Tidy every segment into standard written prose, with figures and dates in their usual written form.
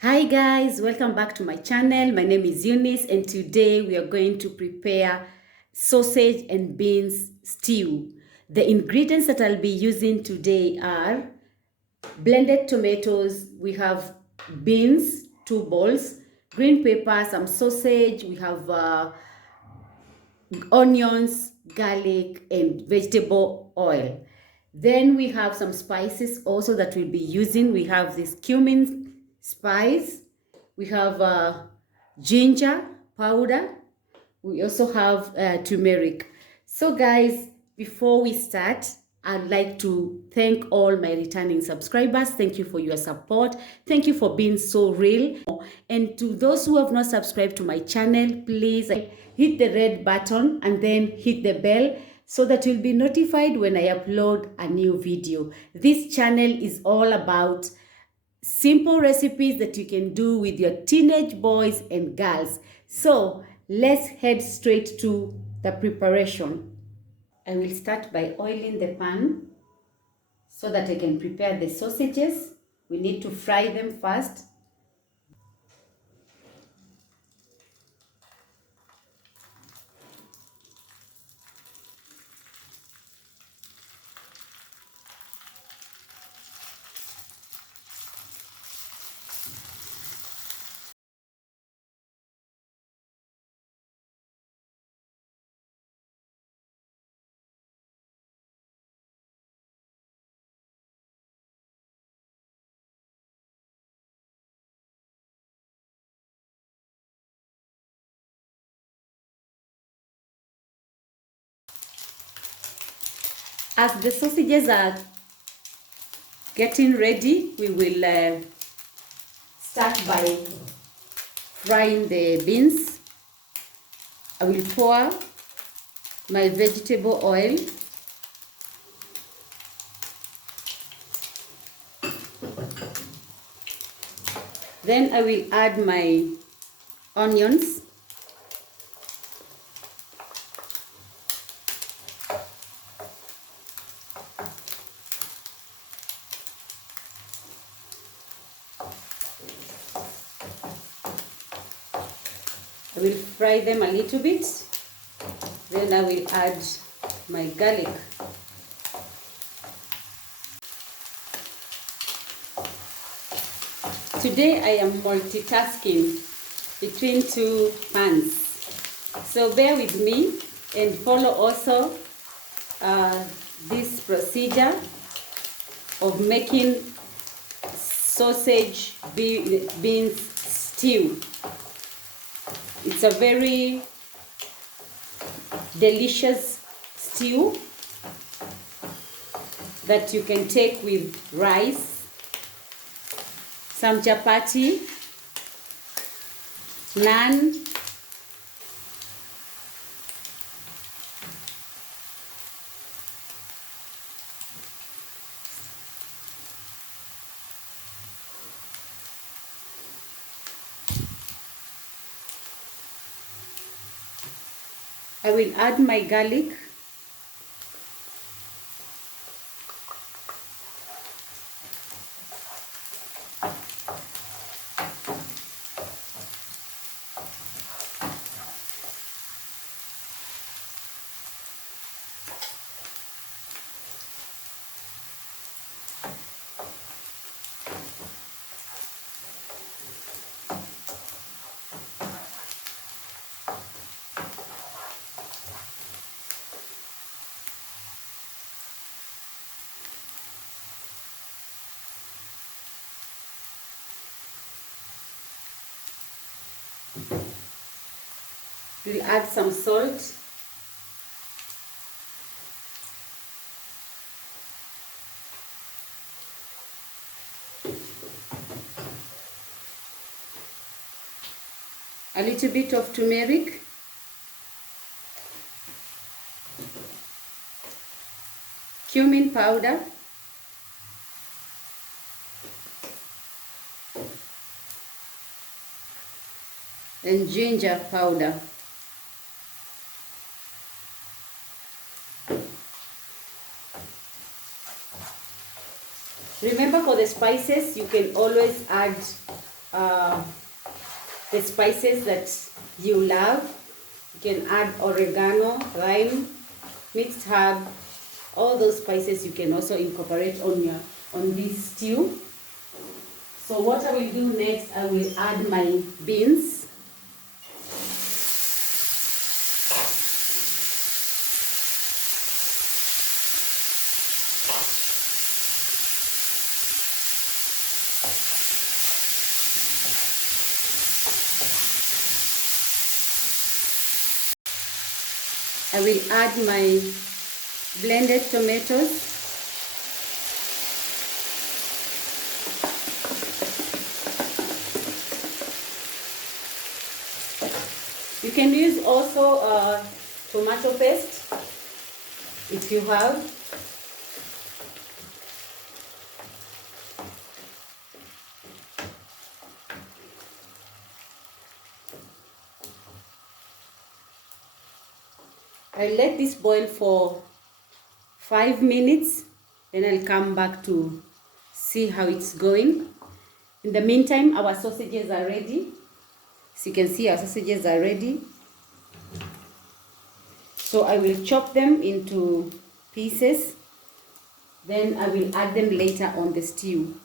Hi guys, welcome back to my channel. My name is Eunice and today we are going to prepare sausage and beans stew. The ingredients that I'll be using today are blended tomatoes, we have beans, 2 bowls, green pepper, some sausage, we have onions, garlic, and vegetable oil. Then we have some spices also that we'll be using. We have this cumin spice. We have ginger powder. We also have turmeric. So guys, before we start, I'd like to thank all my returning subscribers. Thank you for your support. Thank you for being so real. And to those who have not subscribed to my channel, please hit the red button and then hit the bell so that you'll be notified when I upload a new video. This channel is all about simple recipes that you can do with your teenage boys and girls. So let's head straight to the preparation. I will start by oiling the pan so that I can prepare the sausages. We need to fry them first. As the sausages are getting ready, we will start by frying the beans. I will pour my vegetable oil. Then I will add my onions. I will fry them a little bit. Then I will add my garlic. Today I am multitasking between two pans. So bear with me and follow also this procedure of making sausage beans stew. It's a very delicious stew that you can take with rice, some chapati, naan, I will add my garlic. We'll add some salt. A little bit of turmeric. Cumin powder. And ginger powder. Remember, for the spices, you can always add uh, the spices that you love. You can add oregano, thyme, mixed herb, all those spices you can also incorporate on this stew. So what I will do next, I will add my beans. I will add my blended tomatoes. You can use also tomato paste if you have. I'll let this boil for 5 minutes, then I'll come back to see how it's going. In the meantime, our sausages are ready. As you can see, our sausages are ready. So I will chop them into pieces, then I will add them later on the stew.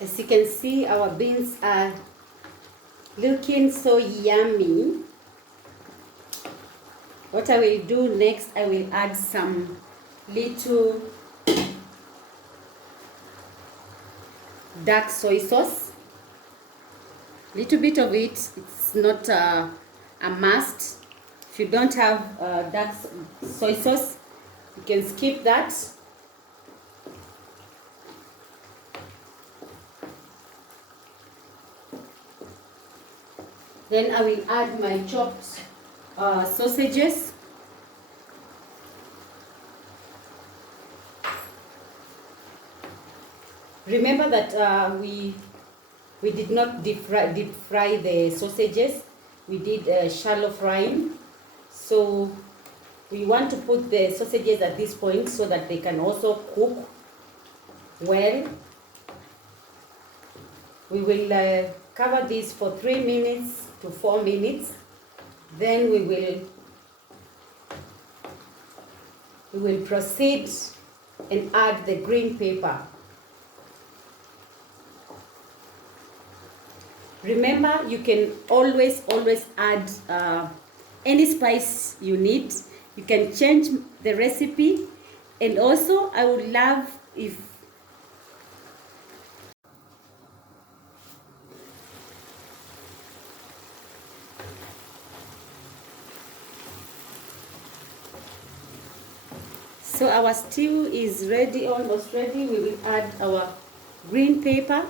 As you can see, our beans are looking so yummy. What I will do next, I will add some little dark soy sauce. Little bit of it. It's not a must. If you don't have dark soy sauce, you can skip that. Then I will add my chopped sausages. Remember that we did not deep fry the sausages. We did shallow frying. So we want to put the sausages at this point so that they can also cook well. We will cover this for 3 minutes to 4 minutes. Then we will proceed and add the green pepper. Remember, you can always add any spice you need. You can change the recipe, and also I would love if so our stew is ready, almost ready. We will add our green pepper.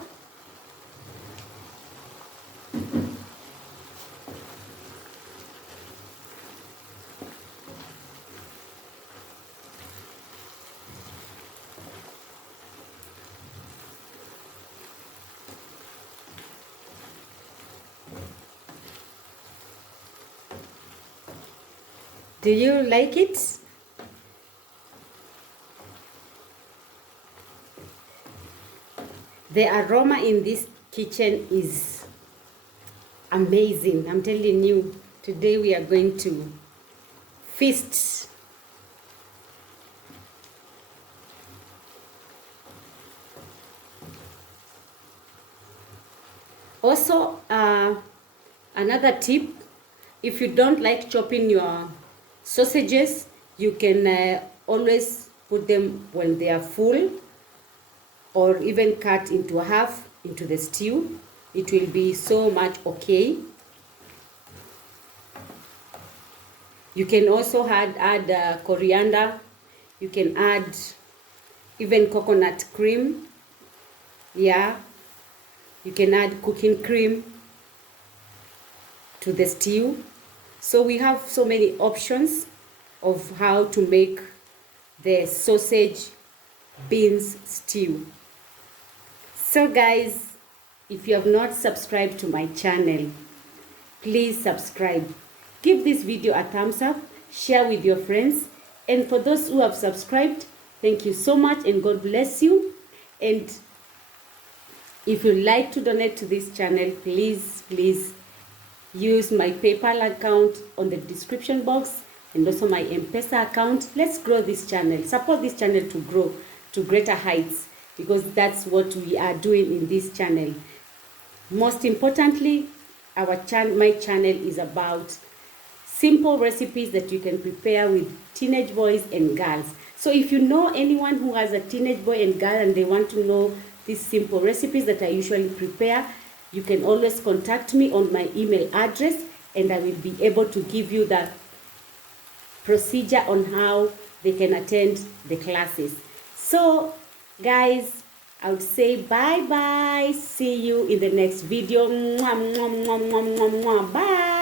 Do you like it? The aroma in this kitchen is amazing. I'm telling you, today we are going to feast. Also, another tip, if you don't like chopping your sausages, you can always put them when they are full, or even cut into half into the stew. It will be so much okay. You can also add coriander. You can add even coconut cream. Yeah, you can add cooking cream to the stew. So we have so many options of how to make the sausage beans stew. So guys, if you have not subscribed to my channel, please subscribe. Give this video a thumbs up, share with your friends, And for those who have subscribed, thank you so much and God bless you. And if you like to donate to this channel, please use my PayPal account on the description box and also my Mpesa account. Let's grow this channel. Support this channel to grow to greater heights, because that's what we are doing in this channel. Most importantly, my channel is about simple recipes that you can prepare with teenage boys and girls. So if you know anyone who has a teenage boy and girl and they want to know these simple recipes that I usually prepare, you can always contact me on my email address and I will be able to give you the procedure on how they can attend the classes. So guys, I would say bye bye. See you in the next video. Mwah, mwah, mwah, mwah, mwah, mwah. Bye.